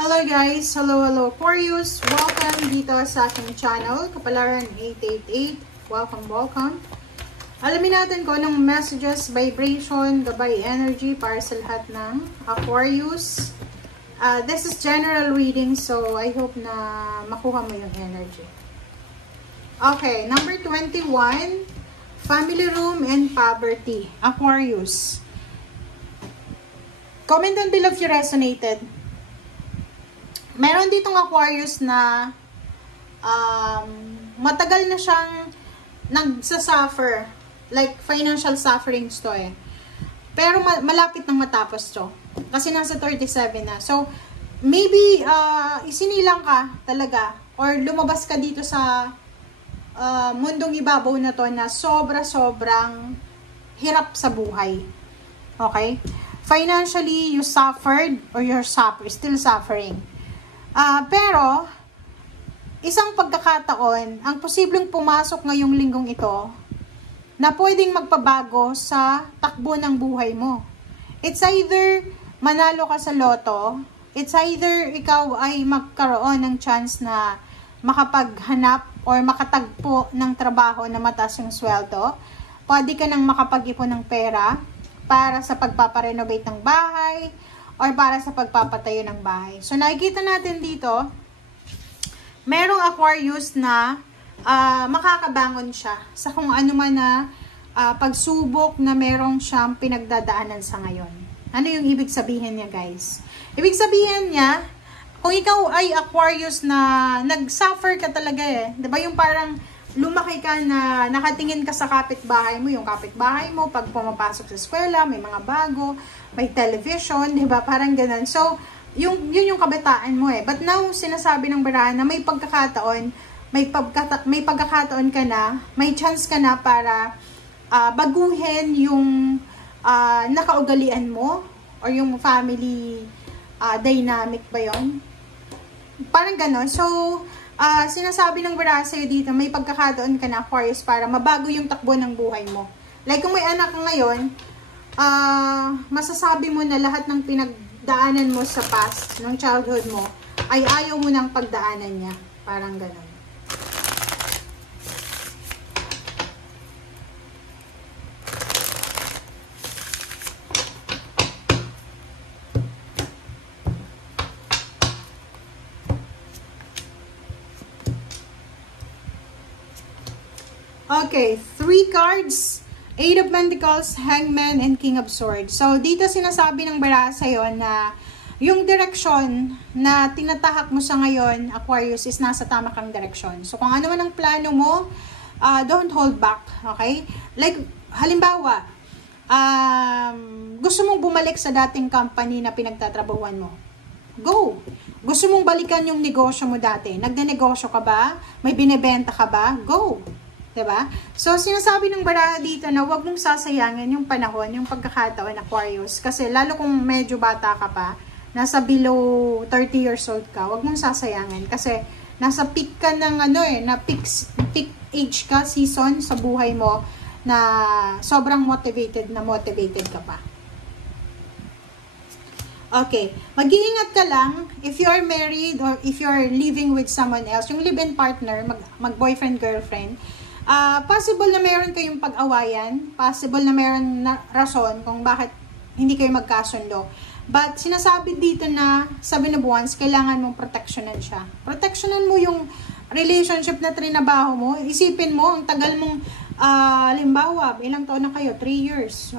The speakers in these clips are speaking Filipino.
Hello guys! Hello Aquarius! Welcome dito sa aking channel, Kapalaran 888. Welcome! Alamin natin kung anong messages, vibration, gabay energy para sa lahat ng Aquarius. This is general reading, so I hope na makuha mo yung energy. Okay, number 21, family room and poverty. Aquarius. Comment down below if you resonated. Meron ditong Aquarius na matagal na siyang nagsasuffer. Like, financial sufferings to eh. Pero malapit nang matapos to. Kasi nasa 37 na. So, maybe isinilang ka talaga. Or lumabas ka dito sa mundong ibabaw na to na sobra-sobrang hirap sa buhay. Okay? Financially, you suffered or you're still suffering. Pero, isang pagkakataon, ang posibleng pumasok ngayong linggong ito, na pwedeng magpabago sa takbo ng buhay mo. It's either manalo ka sa loto, it's either ikaw ay magkaroon ng chance na makapaghanap or makatagpo ng trabaho na mataas yung sweldo, pwede ka nang makapag-ipon ng pera para sa pagpaparenovate ng bahay, or para sa pagpapatayo ng bahay. So, nakikita natin dito, merong Aquarius na makakabangon siya sa kung ano man na pagsubok na merong siyang pinagdadaanan sa ngayon. Ano yung ibig sabihin niya, guys? Ibig sabihin niya, kung ikaw ay Aquarius na nag-suffer ka talaga eh, diba yung parang lumaki ka na nakatingin ka sa kapitbahay mo, yung kapitbahay mo, pag pumapasok sa eskwela, may mga bago, may television, diba? Parang ganun. So, yun yung kabataan mo eh. But now, sinasabi ng barahan na may pagkakataon, may pagkakataon ka na, may chance ka na para baguhin yung nakaugalian mo, or yung family dynamic ba yun? Parang ganun. So, sinasabi ng baraha sa'yo dito, may pagkakataon ka na, Aquarius, para mabago yung takbo ng buhay mo. Like, kung may anak ka ngayon, masasabi mo na lahat ng pinagdaanan mo sa past, ng childhood mo, ay ayaw mo ng pagdaanan niya. Parang ganun. Okay, 3 cards. 8 of Pentacles, Hangman, and King of Swords. So, dito sinasabi ng baraha sa'yo na yung direction na tinatahak mo sa ngayon, Aquarius, is nasa tama kang direction. So, kung ano man ang plano mo, don't hold back. Okay? Like, halimbawa, gusto mong bumalik sa dating company na pinagtatrabahuan mo. Go! Gusto mong balikan yung negosyo mo dati. Nagdenegosyo ka ba? May binebenta ka ba? Go! Diba? So, sinasabi ng baraha dito na huwag mong sasayangin yung panahon, yung pagkakataon, Aquarius. Kasi lalo kung medyo bata ka pa, nasa below 30 years old ka, huwag mong sasayangin. Kasi nasa peak ka ng peak age ka, season sa buhay mo, na sobrang motivated ka pa. Okay. Mag-iingat ka lang if you are married or if you are living with someone else. Yung live-in partner, mag-boyfriend, girlfriend, possible na meron kayong pag-awayan, possible na meron na rason kung bakit hindi kayo magkasundo. But sinasabi dito na 7 of Wands, kailangan mong protectionan siya. Protectionan mo yung relationship na trinabaho mo. Isipin mo, ang tagal mong, halimbawa, ilang taon na kayo? 3 years.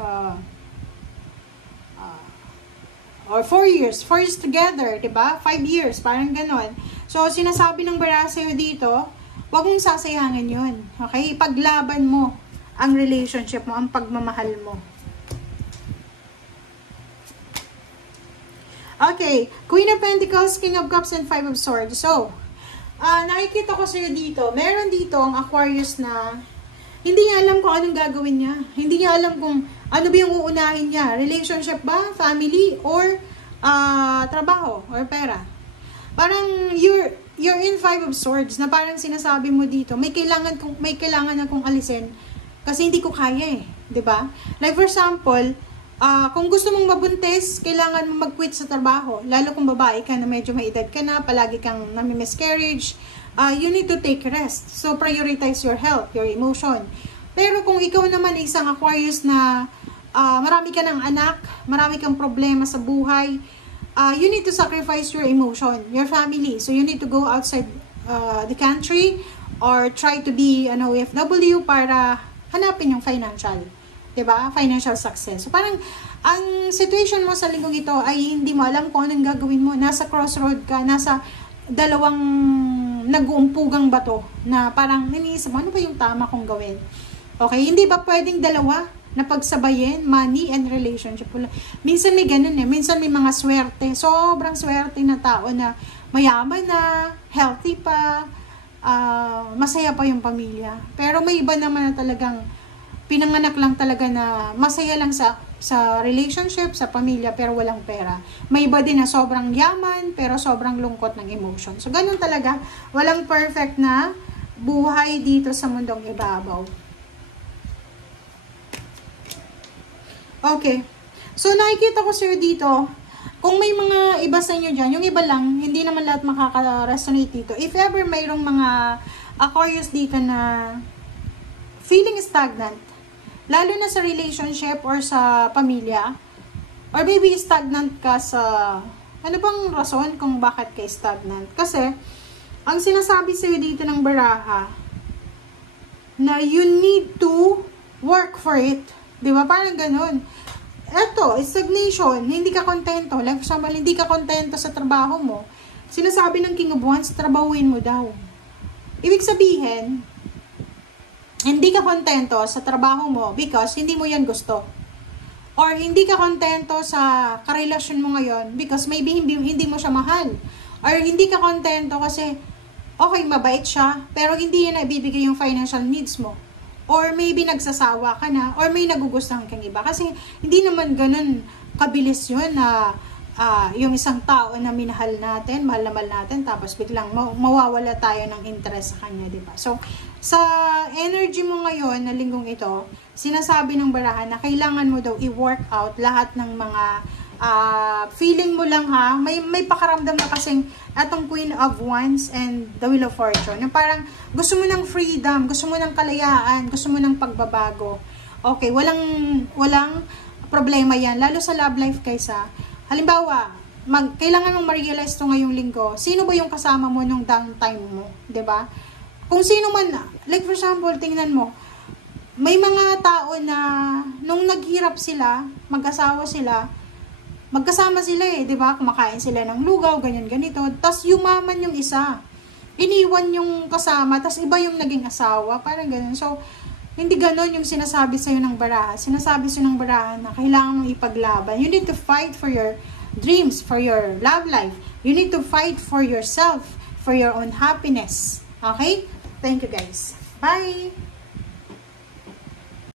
Or 4 years. 4 years together, diba? 5 years, parang ganon. So, sinasabi ng baraha sa'yo dito, huwag mong sasayangin yun. Okay? Ipaglaban mo ang relationship mo, ang pagmamahal mo. Okay. Queen of Pentacles, King of Cups, and 5 of Swords. So, nakikita ko sa'yo dito, meron dito ang Aquarius na hindi niya alam kung anong gagawin niya. Hindi niya alam kung ano ba yung uunahin niya. Relationship ba? Family? Or trabaho? Or pera? Parang you're in 5 of Swords na parang sinasabi mo dito, may kailangan akong alisin kasi hindi ko kaya eh, 'di ba? Like for example, Kung gusto mong mabuntis, kailangan mo mag-quit sa trabaho. Lalo kung babae ka na medyo may edad ka na, palagi kang nami-miscarriage, you need to take rest. So, prioritize your health, your emotion. Pero kung ikaw naman ay isang Aquarius na marami ka ng anak, marami kang problema sa buhay, you need to sacrifice your emotion, your family. So, you need to go outside the country or try to be an OFW para hanapin yung financial. 'Di ba? Financial success. So parang ang situation mo sa linggong ito ay hindi mo alam kung anong gagawin mo. Nasa crossroad ka, nasa dalawang nag-uumpugang bato na parang iniisip mo, ano ba yung tama kong gawin? Okay, hindi ba pwedeng dalawa na pagsabayin, money and relationship? Minsan may ganun minsan may mga swerte, sobrang swerte na tao na mayaman na, healthy pa, masaya pa yung pamilya. Pero may iba naman na talagang pinanganak lang talaga na masaya lang sa relationship, sa pamilya, pero walang pera. May iba din na sobrang yaman, pero sobrang lungkot ng emotion. So, ganun talaga. Walang perfect na buhay dito sa mundong ibabaw. Okay. So, nakikita ko sir dito, kung may mga iba sa inyo dyan, yung iba lang, hindi naman lahat makaka-resonate dito. If ever mayroong mga Aquarius dito na feeling stagnant, lalo na sa relationship or sa pamilya, or maybe stagnant ka sa, ano bang rason kung bakit ka stagnant? Kasi, ang sinasabi sa'yo dito ng baraha, na you need to work for it. Diba? Parang ganun. Eto, stagnation, hindi ka kontento. Like, for example, hindi ka kontento sa trabaho mo. Sinasabi ng King of Wands, trabahuin mo daw. Ibig sabihin, hindi ka kontento sa trabaho mo because hindi mo yan gusto. Or hindi ka kontento sa karelasyon mo ngayon because maybe hindi mo siya mahal. Or hindi ka kontento kasi okay, mabait siya, pero hindi yan ibibigay yung financial needs mo. Or maybe nagsasawa ka na, or may nagugustuhan kang iba. Kasi hindi naman ganun kabilis yun na yung isang tao na minahal natin, mahal na mahal natin, tapos biglang mawawala tayo ng interest sa kanya, diba? So, sa energy mo ngayon na linggong ito, sinasabi ng barahan na kailangan mo daw i-work out lahat ng mga feeling mo lang ha, may pakaramdam na kasing atong Queen of Wands and the Wheel of Fortune, na parang gusto mo ng freedom, gusto mo ng kalayaan, gusto mo ng pagbabago. Okay, walang problema yan, lalo sa love life kaysa. Halimbawa, kailangan mong ma-realize to ngayong linggo, sino ba yung kasama mo nung downtime mo, 'di ba? Kung sino man, like for example, tingnan mo, may mga tao na nung naghirap sila, mag-asawa sila, magkasama sila 'di ba? Kumakain sila ng lugaw, ganyan ganito. Tas yumaman yung isa. Iniwan yung kasama, tas iba yung naging asawa, parang ganun. So, hindi ganon yung sinasabi sa'yo ng baraha. Sinasabi sa'yo ng baraha na kailangan mong ipaglaban. You need to fight for your dreams, for your love life. You need to fight for yourself, for your own happiness. Okay? Thank you guys. Bye!